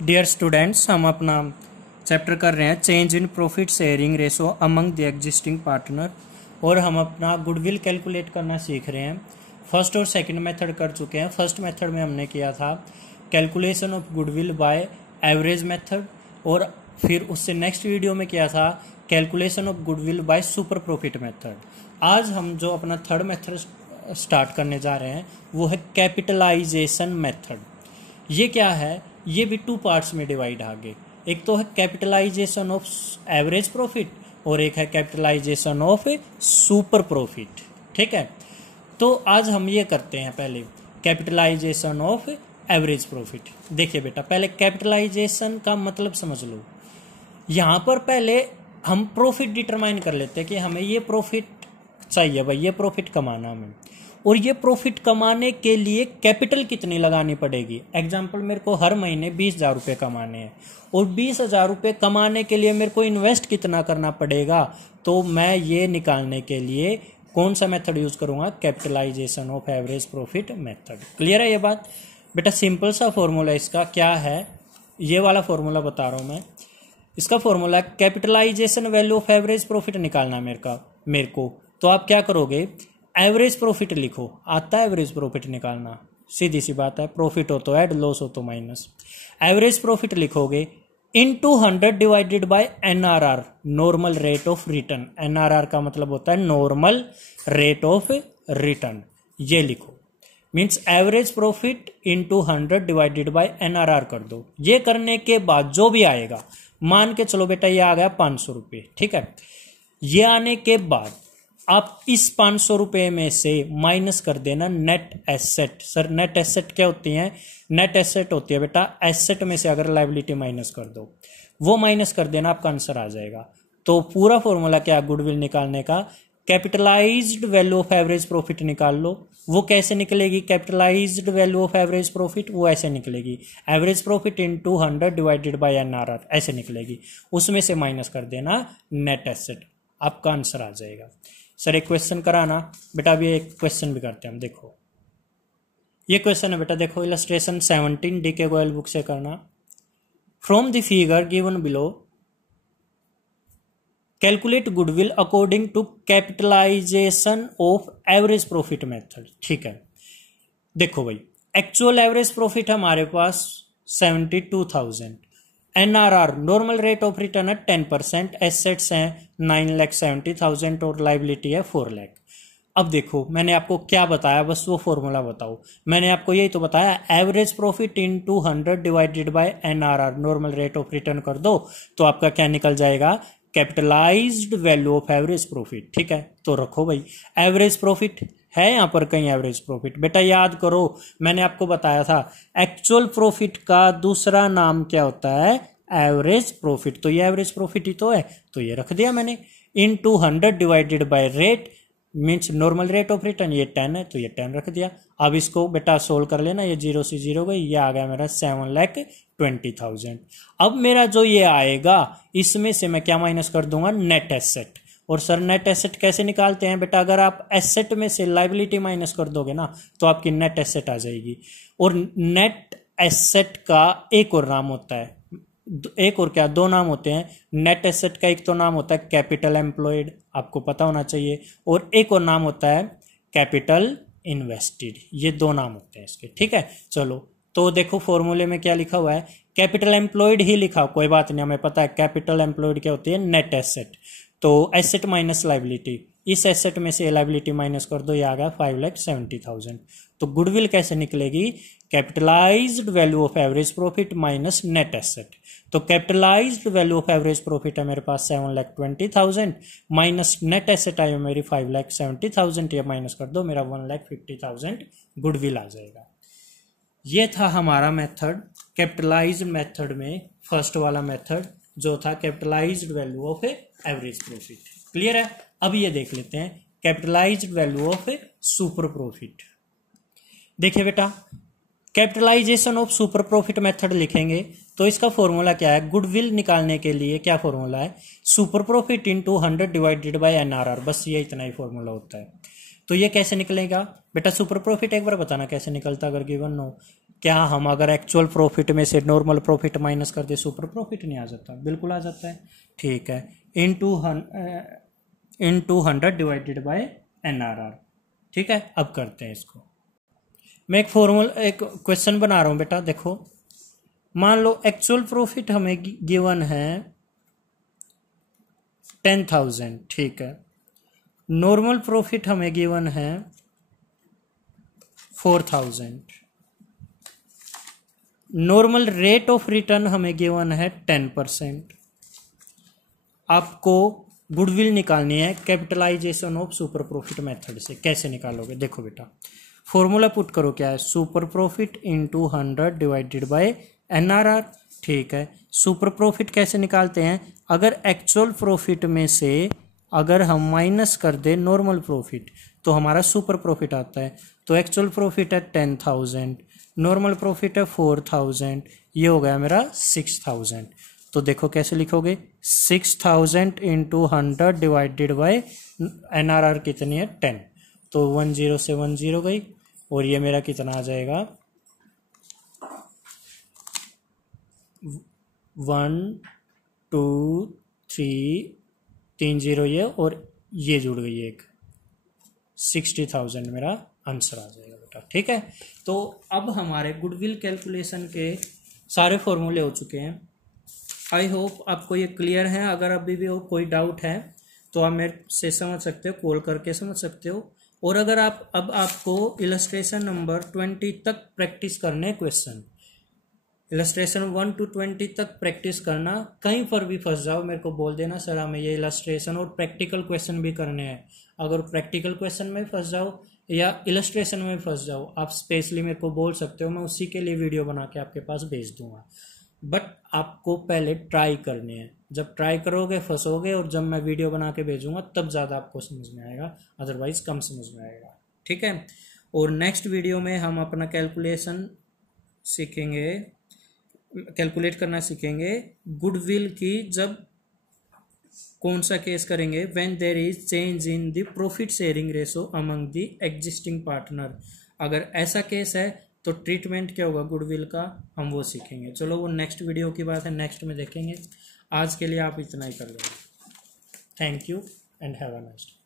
Dear students, हम अपना chapter कर रहे हैं change in profit sharing ratio among the existing partner और हम अपना गुडविल कैलकुलेट करना सीख रहे हैं। फर्स्ट और सेकंड मेथड कर चुके हैं। फर्स्ट मेथड में हमने किया था calculation of goodwill by average method और फिर उससे नेक्स्ट वीडियो में किया था calculation of goodwill by super profit method. आज हम जो अपना थर्ड मेथड स्टार्ट करने जा रहे हैं वो है कैपिटलाइजेशन मेथड। ये क्या है, ये भी टू पार्ट्स में डिवाइड आगे। एक तो है कैपिटलाइजेशन ऑफ एवरेज प्रॉफिट और एक है कैपिटलाइजेशन ऑफ सुपर प्रॉफिट। ठीक है, तो आज हम ये करते हैं पहले कैपिटलाइजेशन ऑफ एवरेज प्रॉफिट। देखिए बेटा, पहले कैपिटलाइजेशन का मतलब समझ लो। यहां पर पहले हम प्रॉफिट डिटरमाइन कर लेते हैं कि हमें ये प्रॉफिट चाहिए, भाई ये प्रॉफिट कमाना हमें, और ये प्रॉफिट कमाने के लिए कैपिटल कितनी लगानी पड़ेगी। एग्जाम्पल, मेरे को हर महीने 20,000 रुपये कमाने हैं और 20,000 रुपये कमाने के लिए मेरे को इन्वेस्ट कितना करना पड़ेगा, तो मैं ये निकालने के लिए कौन सा मेथड यूज करूंगा, capitalization of average profit method. Clear है ये बात बेटा? सिंपल सा फॉर्मूला इसका क्या है, ये वाला फॉर्मूला बता रहा हूं मैं। इसका formula capitalization value of average profit निकालना मेरे को। तो आप क्या करोगे, एवरेज प्रॉफिट लिखो। आता है एवरेज प्रॉफिट निकालना, सीधी सी बात है। प्रॉफिट हो तो ऐड, लॉस हो तो माइनस। एवरेज प्रॉफिट लिखोगे into 100 divided by NRR, normal rate of return. NRR का मतलब होता है नॉर्मल रेट ऑफ रिटर्न। ये लिखो, means average profit into 100 divided by NRR कर दो। ये करने के बाद जो भी आएगा, मान के चलो बेटा ये आ गया 500 रुपये। ठीक है, ये आने के बाद आप इस 500 रुपये में से माइनस कर देना net asset. Sir net asset क्या होती है? नेट एसेट होती है बेटा एसेट में से अगर लायबिलिटी माइनस कर दो, वो माइनस कर देना, आपका आंसर आ जाएगा। तो पूरा फॉर्मूला क्या, गुडविल निकालने का, capitalised value of average profit निकाल लो। वो कैसे निकलेगी capitalised value of average profit? वो ऐसे निकलेगी, average profit into 100 divided by NRR, ऐसे निकलेगी। उसमें से माइनस कर देना नेट एसेट, आपका आंसर आ जाएगा। सर एक क्वेश्चन कराना बेटा, अभी एक क्वेश्चन भी करते हैं हम। देखो ये क्वेश्चन है बेटा, देखो इलस्ट्रेशन 17 डीके गोयल बुक से करना। From the figure given below calculate goodwill according to capitalisation of average profit method. ठीक है, देखो भाई एक्चुअल एवरेज प्रॉफिट हमारे पास 72,000, NRR normal rate of return है 10%, एसेट्स हैं 9,70,000 और लाइबिलिटी है 4 लाख। अब देखो मैंने आपको क्या बताया, बस वो फॉर्मूला बताओ। मैंने आपको यही तो बताया, average profit into 100 divided by NRR, normal rate of return कर दो तो आपका क्या निकल जाएगा, capitalised value of average profit. ठीक है, तो रखो भाई एवरेज प्रॉफिट है यहां पर कहीं एवरेज प्रॉफिट। बेटा याद करो, मैंने आपको बताया था एक्चुअल प्रॉफिट का दूसरा नाम क्या होता है, एवरेज प्रॉफिट। तो ये एवरेज प्रॉफिट ही तो है, तो ये रख दिया मैंने। Into 100 divided by rate means normal rate of return, ये 10 है तो ये 10 रख दिया। अब इसको बेटा सोल्व कर लेना, ये 0 से 0 गई, ये आ गया मेरा 7,20,000। अब मेरा जो ये आएगा इसमें से मैं क्या माइनस कर दूंगा, नेट एसेट। और सर नेट एसेट कैसे निकालते हैं बेटा, अगर आप एसेट में से लायबिलिटी माइनस कर दोगे ना तो आपकी नेट एसेट आ जाएगी। और नेट एसेट का एक और नाम होता है, एक और क्या, दो नाम होते हैं नेट एसेट का। एक तो नाम होता है कैपिटल एम्प्लॉयड, आपको पता होना चाहिए, और एक और नाम होता है कैपिटल इन्वेस्टेड। ये दो नाम होते हैं इसके। ठीक है, चलो तो देखो फॉर्मूले में क्या लिखा हुआ है, कैपिटल एम्प्लॉयड ही लिखा, कोई बात नहीं, हमें पता है कैपिटल एम्प्लॉयड क्या होती है, नेट एसेट। तो एसेट माइनस लायबिलिटी, इस एसेट में से लायबिलिटी माइनस कर दो, ये आ गया 5,70,000। तो गुडविल कैसे निकलेगी, capitalised value of average profit minus net asset. तो capitalised value of average profit है मेरे पास 7,20,000 माइनस नेट एसेट आई मेरी 5,70,000, ये माइनस कर दो, मेरा 1,50,000 गुडविल आ जाएगा। ये था हमारा मेथड कैपिटलाइज्ड मेथड में, फर्स्ट वाला मेथड जो था capitalised value of average profit. Clear है? अब ये देख लेते हैं capitalised value of super profit. देखिए बेटा, capitalisation of super profit method लिखेंगे तो इसका फॉर्मूला क्या है, गुडविल निकालने के लिए क्या फॉर्मूला है, super profit into 100 divided by NRR, बस ये इतना ही फॉर्मूला होता है। तो ये कैसे निकलेगा बेटा, सुपर प्रॉफिट एक बार बताना कैसे निकलता अगर गिवन हो। क्या हम अगर एक्चुअल प्रॉफिट में से नॉर्मल प्रॉफिट माइनस कर दे सुपर प्रॉफिट नहीं आ जाता? बिल्कुल आ जाता है। ठीक है, इन 200 डिवाइडेड बाय NRR। ठीक है, अब करते हैं इसको। मैं एक क्वेश्चन बना रहा हूं बेटा, देखो। मान लो एक्चुअल प्रॉफिट हमें गिवन है 10,000। ठीक है, नॉर्मल प्रॉफिट हमें गिवन है 4,000। नॉर्मल रेट ऑफ रिटर्न हमें गिवन है 10%। आपको गुडविल निकालनी है capitalisation of super profit method से। कैसे निकालोगे? देखो बेटा, फॉर्मूला पुट करो, क्या है? Super profit into 100 divided by NRR। ठीक है, सुपर प्रॉफिट कैसे निकालते हैं? अगर एक्चुअल प्रॉफिट में से अगर हम माइनस कर दे नॉर्मल प्रॉफिट तो हमारा सुपर प्रॉफिट आता है। तो एक्चुअल प्रॉफिट है 10,000, नॉर्मल प्रॉफिट है 4,000, ये हो गया मेरा 6,000। तो देखो कैसे लिखोगे, 6,000 इंटू 100 डिवाइडेड बाय NRR कितनी है? 10। तो 10 से 10 गई, और ये मेरा कितना आ जाएगा? 1 2 3 3 0 ये, और ये जुड़ गई एक 60,000 मेरा आंसर आ जाएगा बेटा। ठीक है, तो अब हमारे गुडविल कैलकुलेशन के सारे फॉर्मूले हो चुके हैं। आई होप आपको ये क्लियर है। अगर अभी भी कोई डाउट है तो आप मेरे से समझ सकते हो, कॉल करके समझ सकते हो। और अगर आपको इलस्ट्रेशन नंबर 20 तक प्रैक्टिस करने क्वेश्चन, इलस्ट्रेशन 1 to 20 तक प्रैक्टिस करना, कहीं पर भी फंस जाओ मेरे को बोल देना, सर हमें ये इलस्ट्रेशन और प्रैक्टिकल क्वेश्चन भी करने हैं। अगर प्रैक्टिकल क्वेश्चन में फंस जाओ या इलस्ट्रेशन में फंस जाओ, आप स्पेशली मेरे को बोल सकते हो, मैं उसी के लिए वीडियो बना के आपके पास भेज दूंगा। बट आपको पहले ट्राई करने हैं। जब ट्राई करोगे फंसोगे, और जब मैं वीडियो बना के भेजूंगा तब ज़्यादा आपको समझ में आएगा, अदरवाइज कम समझ में आएगा। ठीक है, और नेक्स्ट वीडियो में हम अपना कैलकुलेशन सीखेंगे, कैलकुलेट करना सीखेंगे गुडविल की। जब कौन सा केस करेंगे? When there is change in the profit sharing ratio among the existing partner. अगर ऐसा केस है तो ट्रीटमेंट क्या होगा गुडविल का, हम वो सीखेंगे। चलो वो नेक्स्ट वीडियो की बात है, नेक्स्ट में देखेंगे। आज के लिए आप इतना ही कर लो। Thank you and have a nice day.